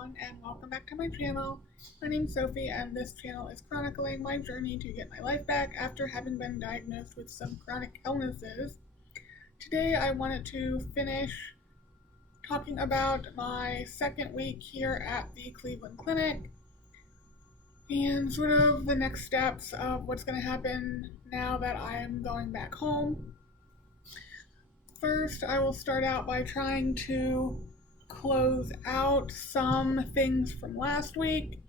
everyone, and welcome back to my channel. My name's Sophie, and this channel is chronicling my journey to get my life back after having been diagnosed with some chronic illnesses. Today I wanted to finish talking about my second week here at the Cleveland Clinic and sort of the next steps of what's going to happen now that I am going back home. First, I will start out by trying to close out some things from last week,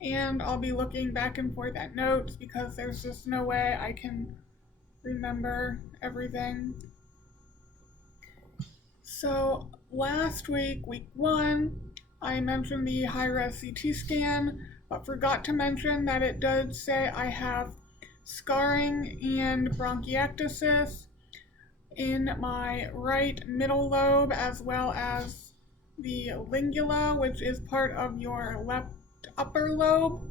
and I'll be looking back and forth at notes because there's just no way I can remember everything. So last week, week 1, I mentioned the high-res CT scan, but forgot to mention that it does say I have scarring and bronchiectasis in my right middle lobe as well as the lingula, which is part of your left upper lobe.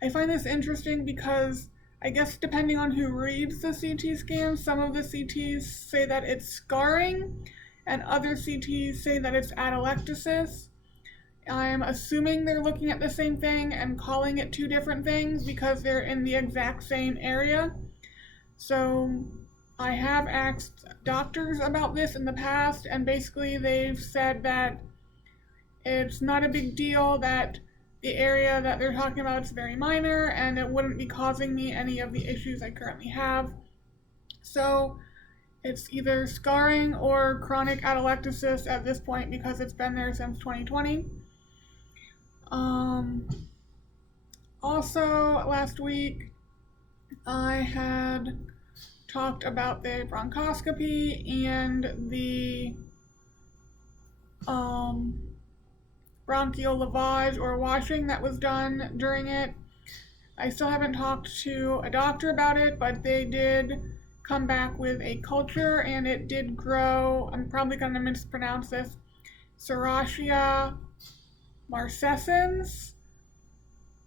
I find this interesting because I guess depending on who reads the CT scan, some of the CTs say that it's scarring and other CTs say that it's atelectasis. I'm assuming they're looking at the same thing and calling it two different things because they're in the exact same area. So I have asked doctors about this in the past, and basically they've said that it's not a big deal, that the area that they're talking about is very minor, and it wouldn't be causing me any of the issues I currently have. So it's either scarring or chronic atelectasis at this point because it's been there since 2020. Also, last week I had talked about the bronchoscopy and the bronchial lavage or washing that was done during it. I still haven't talked to a doctor about it, but they did come back with a culture and it did grow, I'm probably going to mispronounce this, Serratia marcescens.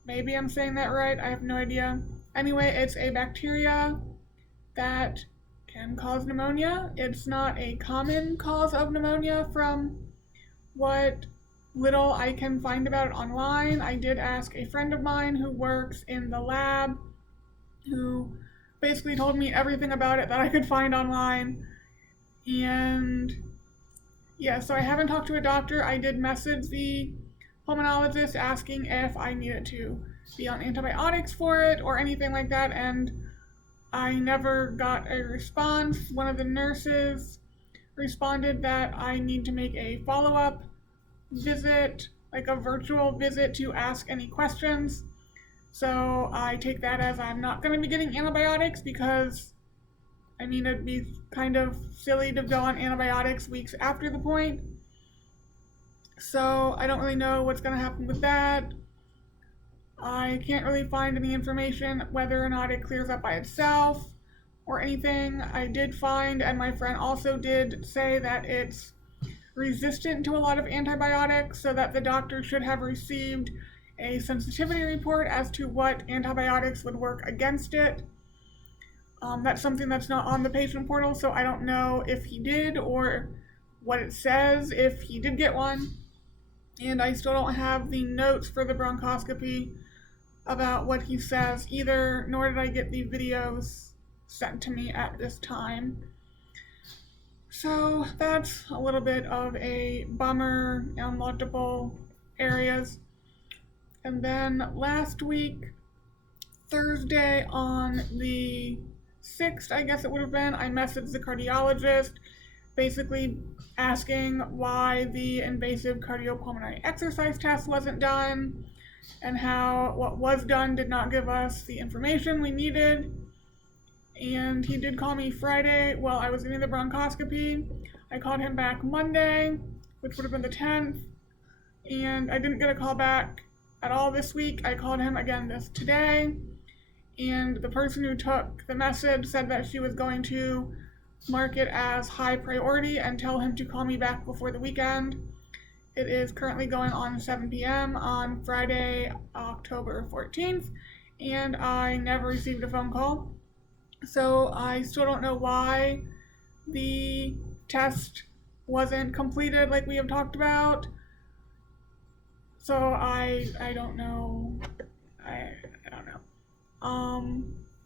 Maybe I'm saying that right, I have no idea. Anyway, it's a bacteria that can cause pneumonia. It's not a common cause of pneumonia from what little I can find about it online. I did ask a friend of mine who works in the lab who basically told me everything about it that I could find online. And yeah, so I haven't talked to a doctor. I did message the pulmonologist asking if I needed to be on antibiotics for it or anything like that, and I never got a response. One of the nurses responded that I need to make a follow-up visit, like a virtual visit, to ask any questions. So I take that as I'm not going to be getting antibiotics because, I mean, it'd be kind of silly to go on antibiotics weeks after the point. So I don't really know what's going to happen with that. I can't really find any information whether or not it clears up by itself or anything. I did find, and my friend also did say, that it's resistant to a lot of antibiotics, so that the doctor should have received a sensitivity report as to what antibiotics would work against it. That's something that's not on the patient portal, so I don't know if he did or what it says if he did get one. And I still don't have the notes for the bronchoscopy about what he says either, nor did I get the videos sent to me at this time. So that's a little bit of a bummer in multiple areas. And then last week, Thursday on the 6th, I guess it would have been, I messaged the cardiologist basically asking why the invasive cardiopulmonary exercise test wasn't done and how what was done did not give us the information we needed. And he did call me Friday while I was getting the bronchoscopy. I called him back Monday, which would have been the 10th, and I didn't get a call back at all this week. I called him again today, and the person who took the message said that she was going to mark it as high priority and tell him to call me back before the weekend. It is currently going on 7 p.m. on Friday, October 14th, and I never received a phone call. So I still don't know why the test wasn't completed like we have talked about. So I don't know. I don't know.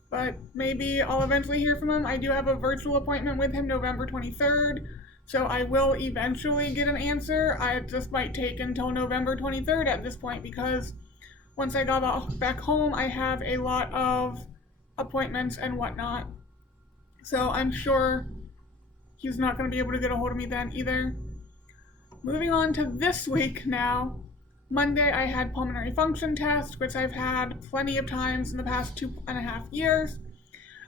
But maybe I'll eventually hear from him. I do have a virtual appointment with him November 23rd, so I will eventually get an answer. I just might take until November 23rd at this point, because once I got back home, I have a lot of appointments and whatnot. So I'm sure he's not going to be able to get a hold of me then either. Moving on to this week now. Monday, I had pulmonary function test, which I've had plenty of times in the past 2.5 years.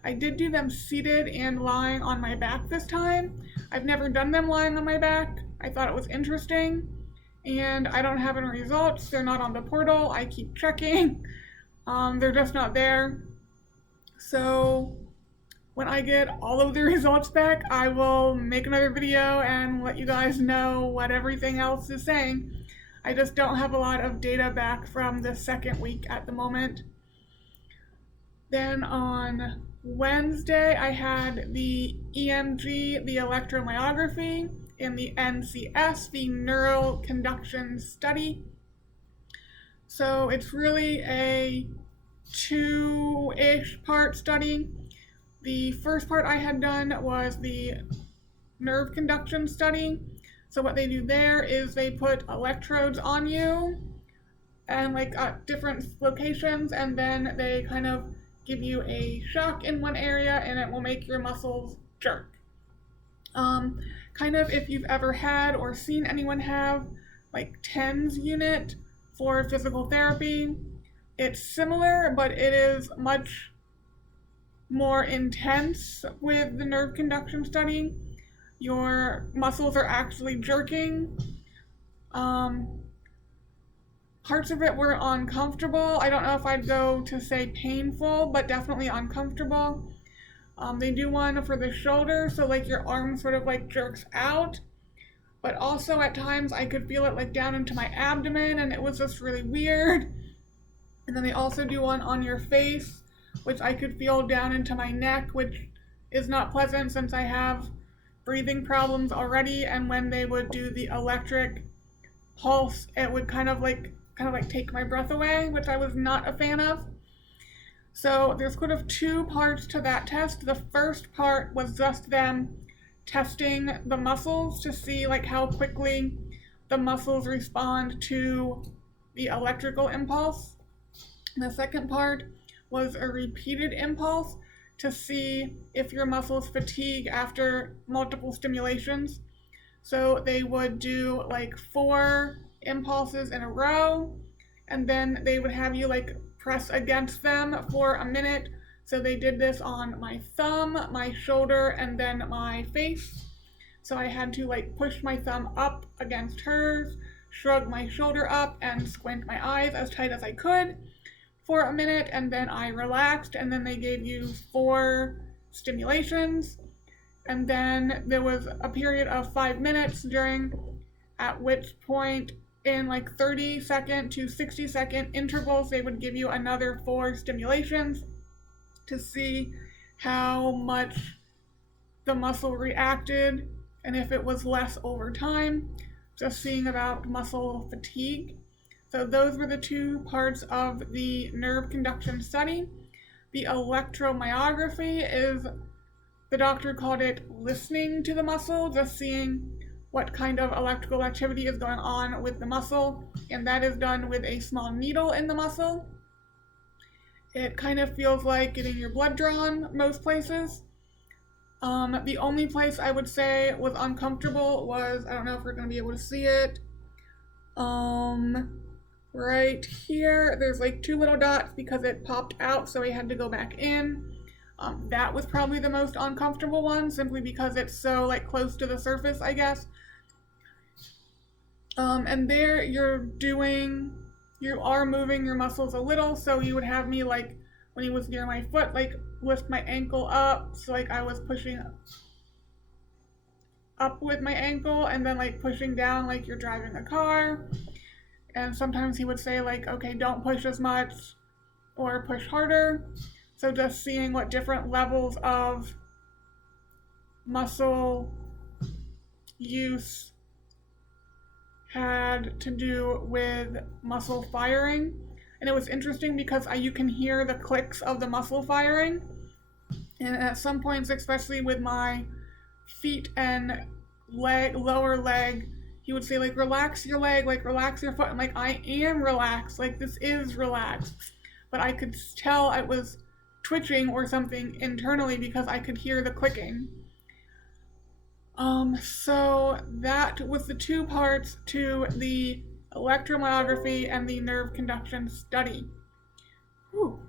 I did do them seated and lying on my back this time. I've never done them lying on my back. I thought it was interesting, and I don't have any results. They're not on the portal. I keep checking. They're just not there. So when I get all of the results back, I will make another video and let you guys know what everything else is saying. I just don't have a lot of data back from the second week at the moment. Then on Wednesday, I had the EMG, the electromyography, and the NCS, the neural conduction study. So it's really a 2-ish part study. The first part I had done was the nerve conduction study. So what they do there is they put electrodes on you and like at different locations, and then they kind of give you a shock in one area and it will make your muscles jerk. Kind of if you've ever had or seen anyone have like TENS unit for physical therapy, it's similar, but it is much more intense with the nerve conduction study. Your muscles are actually jerking. Parts of it were uncomfortable. I don't know if I'd go to say painful, but definitely uncomfortable. They do one for the shoulder, so like your arm sort of like jerks out, but also at times I could feel it like down into my abdomen, and it was just really weird. And then they also do one on your face, which I could feel down into my neck, which is not pleasant since I have breathing problems already. And when they would do the electric pulse, it would kind of like take my breath away, which I was not a fan of. So there's sort of 2 parts to that test. The first part was just them testing the muscles to see like how quickly the muscles respond to the electrical impulse. The second part was a repeated impulse to see if your muscles fatigue after multiple stimulations. So they would do like 4 impulses in a row, and then they would have you like press against them for a minute. So they did this on my thumb, my shoulder, and then my face. So I had to like push my thumb up against hers, shrug my shoulder up, and squint my eyes as tight as I could for a minute, and then I relaxed, and then they gave you 4 stimulations, and then there was a period of 5 minutes at which point in like 30-second to 60-second intervals they would give you another 4 stimulations to see how much the muscle reacted and if it was less over time, just seeing about muscle fatigue. So those were the 2 parts of the nerve conduction study. The electromyography is, the doctor called it listening to the muscle, just seeing what kind of electrical activity is going on with the muscle, and that is done with a small needle in the muscle. It kind of feels like getting your blood drawn most places. The only place I would say was uncomfortable was, I don't know if we're going to be able to see it, right here, there's like 2 little dots because it popped out, so I had to go back in. That was probably the most uncomfortable one, simply because it's so like close to the surface, I guess. And there you are moving your muscles a little, so you would have me like, when he was near my foot, like lift my ankle up, so like I was pushing up with my ankle, and then like pushing down like you're driving a car. And sometimes he would say like, okay, don't push as much or push harder. So just seeing what different levels of muscle use had to do with muscle firing. And it was interesting because you can hear the clicks of the muscle firing. And at some points, especially with my feet and lower leg, he would say, like, relax your leg, like, relax your foot. I'm like, I am relaxed. Like, this is relaxed. But I could tell it was twitching or something internally because I could hear the clicking. So that was the two parts to the electromyography and the nerve conduction study. Whew.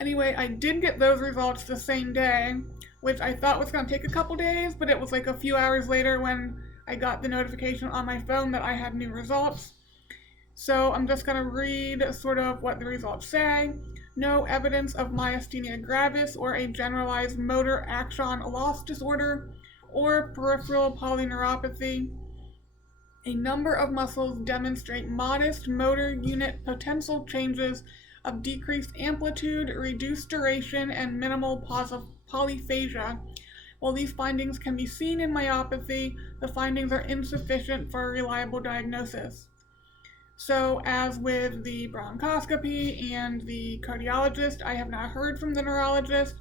Anyway, I did get those results the same day, which I thought was going to take a couple days, but it was like a few hours later when I got the notification on my phone that I had new results. So I'm just going to read sort of what the results say. No evidence of myasthenia gravis or a generalized motor axon loss disorder or peripheral polyneuropathy. A number of muscles demonstrate modest motor unit potential changes of decreased amplitude, reduced duration, and minimal polyphagia. While these findings can be seen in myopathy, the findings are insufficient for a reliable diagnosis. So, as with the bronchoscopy and the cardiologist, I have not heard from the neurologist.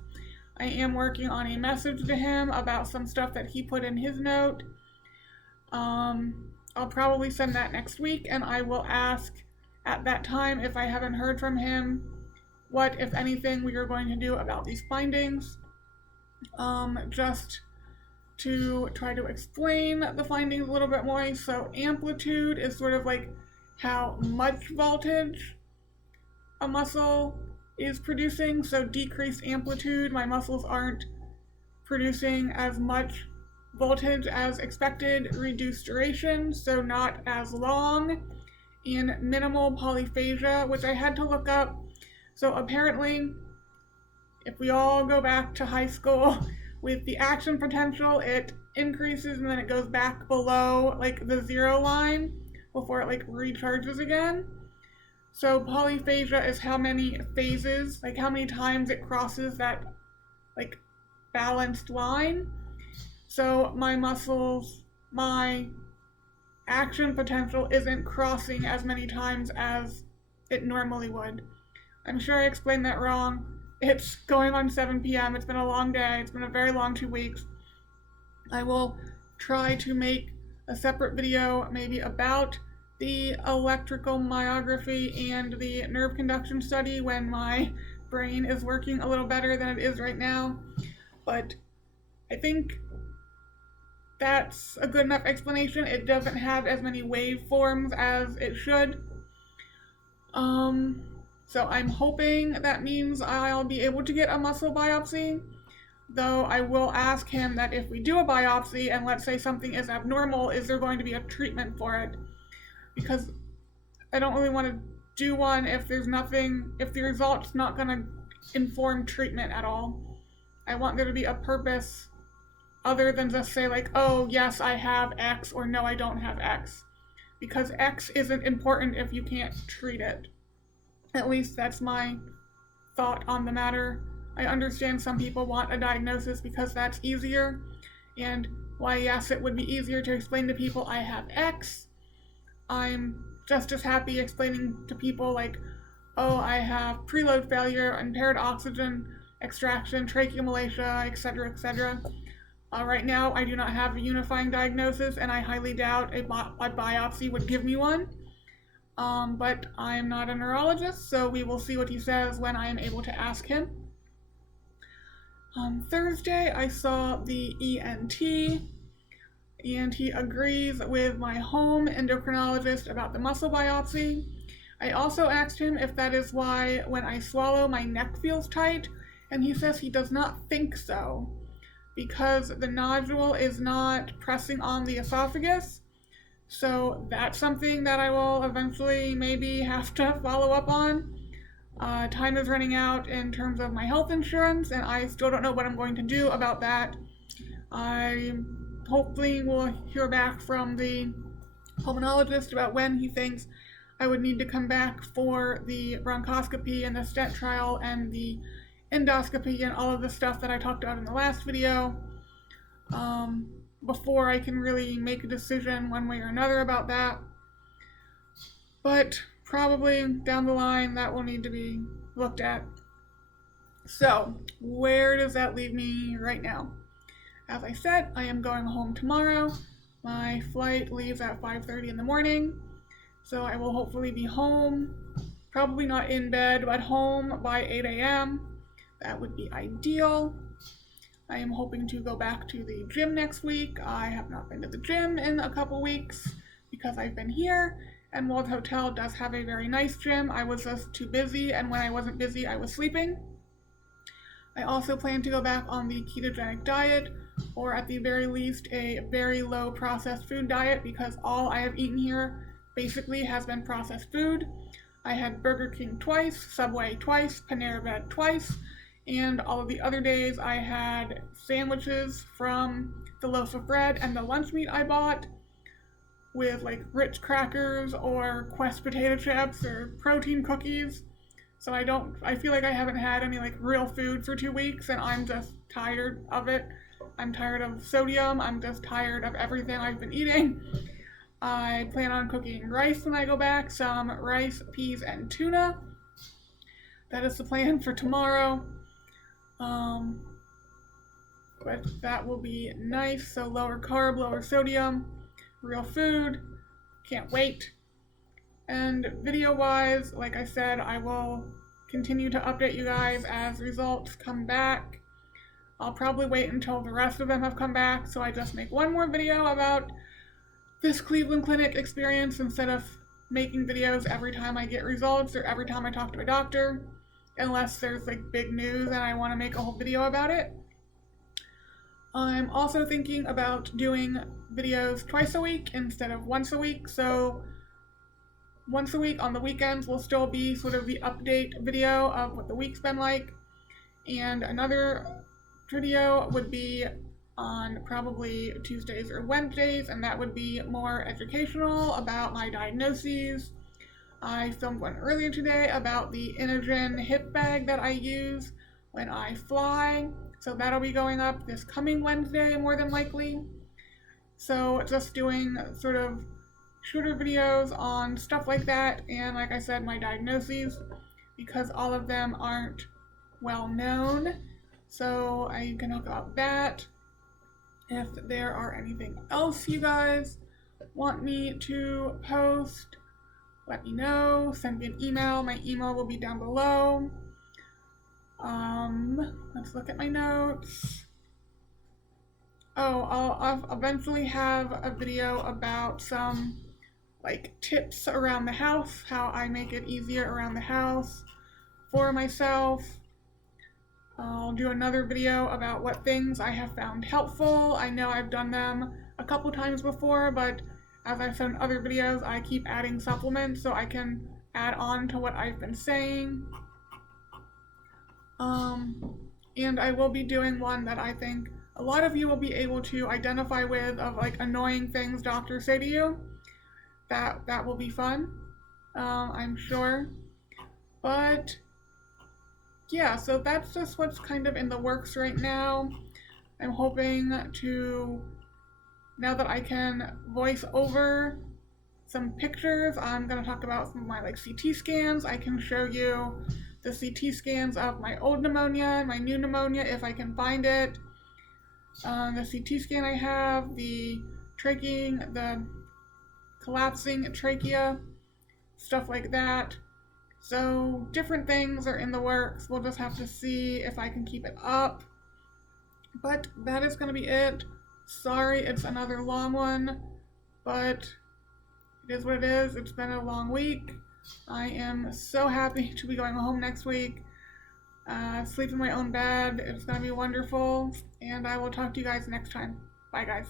I am working on a message to him about some stuff that he put in his note. I'll probably send that next week, and I will ask at that time, if I haven't heard from him, what, if anything, we are going to do about these findings. Just to try to explain the findings a little bit more. So amplitude is sort of like how much voltage a muscle is producing. So decreased amplitude, my muscles aren't producing as much voltage as expected. Reduced duration, so not as long. And minimal polyphagia, which I had to look up. So apparently, if we all go back to high school, with the action potential, it increases and then it goes back below like the 0 line before it like recharges again. So polyphagia is how many phases, like how many times it crosses that like balanced line. So my muscles, my action potential isn't crossing as many times as it normally would. I'm sure I explained that wrong. It's going on 7 p.m. It's been a long day. It's been a very long 2 weeks. I will try to make a separate video maybe about the electrical myography and the nerve conduction study when my brain is working a little better than it is right now. But I think that's a good enough explanation. It doesn't have as many waveforms as it should. So I'm hoping that means I'll be able to get a muscle biopsy, though I will ask him that if we do a biopsy and let's say something is abnormal, is there going to be a treatment for it? Because I don't really want to do one if there's nothing, if the result's not going to inform treatment at all. I want there to be a purpose other than just say like, oh yes, I have X, or no, I don't have X. Because X isn't important if you can't treat it. At least that's my thought on the matter. I understand some people want a diagnosis because that's easier. And why, yes, it would be easier to explain to people I have X. I'm just as happy explaining to people like, oh, I have preload failure, impaired oxygen extraction, tracheomalacia, etc., etc. Right now, I do not have a unifying diagnosis, and I highly doubt a biopsy would give me one. But I am not a neurologist, so we will see what he says when I am able to ask him. On Thursday, I saw the ENT, and he agrees with my home endocrinologist about the muscle biopsy. I also asked him if that is why when I swallow my neck feels tight, and he says he does not think so, because the nodule is not pressing on the esophagus. So that's something that I will eventually maybe have to follow up on. Time is running out in terms of my health insurance, and I still don't know what I'm going to do about that. I hopefully will hear back from the pulmonologist about when he thinks I would need to come back for the bronchoscopy and the stent trial and the endoscopy and all of the stuff that I talked about in the last video. before I can really make a decision one way or another about that. But probably down the line that will need to be looked at. So, where does that leave me right now? As I said, I am going home tomorrow. My flight leaves at 5:30 in the morning, so I will hopefully be home, probably not in bed, but home by 8 a.m. That would be ideal. I am hoping to go back to the gym next week. I have not been to the gym in a couple weeks because I've been here, and while the hotel does have a very nice gym, I was just too busy, and when I wasn't busy, I was sleeping. I also plan to go back on the ketogenic diet, or at the very least a very low processed food diet, because all I have eaten here basically has been processed food. I had Burger King twice, Subway twice, Panera Bread twice, and all of the other days I had sandwiches from the loaf of bread and the lunch meat I bought with like Ritz crackers or Quest potato chips or protein cookies. So I feel like I haven't had any like real food for 2 weeks, and I'm just tired of it. I'm tired of sodium. I'm just tired of everything I've been eating. I plan on cooking rice when I go back, some rice, peas, and tuna. That is the plan for tomorrow. But that will be nice. So lower carb, lower sodium, real food. Can't wait. And video-wise, like I said, I will continue to update you guys as results come back. I'll probably wait until the rest of them have come back, so I just make one more video about this Cleveland Clinic experience instead of making videos every time I get results or every time I talk to a doctor, unless there's like big news and I want to make a whole video about it. I'm also thinking about doing videos twice a week instead of once a week, so once a week on the weekends will still be sort of the update video of what the week's been like, and another video would be on probably Tuesdays or Wednesdays, and that would be more educational about my diagnoses. I filmed one earlier today about the Inogen hip bag that I use when I fly, so that'll be going up this coming Wednesday more than likely. So just doing sort of shorter videos on stuff like that, and like I said, my diagnoses, because all of them aren't well known, so I can talk about that. If there are anything else you guys want me to post, let me know. Send me an email. My email will be down below. Let's look at my notes. Oh, I'll eventually have a video about some like tips around the house, how I make it easier around the house for myself. I'll do another video about what things I have found helpful. I know I've done them a couple times before, but as I've said in other videos, I keep adding supplements so I can add on to what I've been saying. And I will be doing one that I think a lot of you will be able to identify with, of like annoying things doctors say to you. That will be fun, I'm sure. But yeah, so that's just what's kind of in the works right now. I'm hoping to, now that I can voice over some pictures, I'm going to talk about some of my like CT scans. I can show you the CT scans of my old pneumonia and my new pneumonia if I can find it. The CT scan I have, the collapsing trachea, stuff like that. So different things are in the works. We'll just have to see if I can keep it up. But that is going to be it. Sorry it's another long one, but it is what it is. It's been a long week. I am so happy to be going home next week. Sleep in my own bed. It's going to be wonderful. And I will talk to you guys next time. Bye, guys.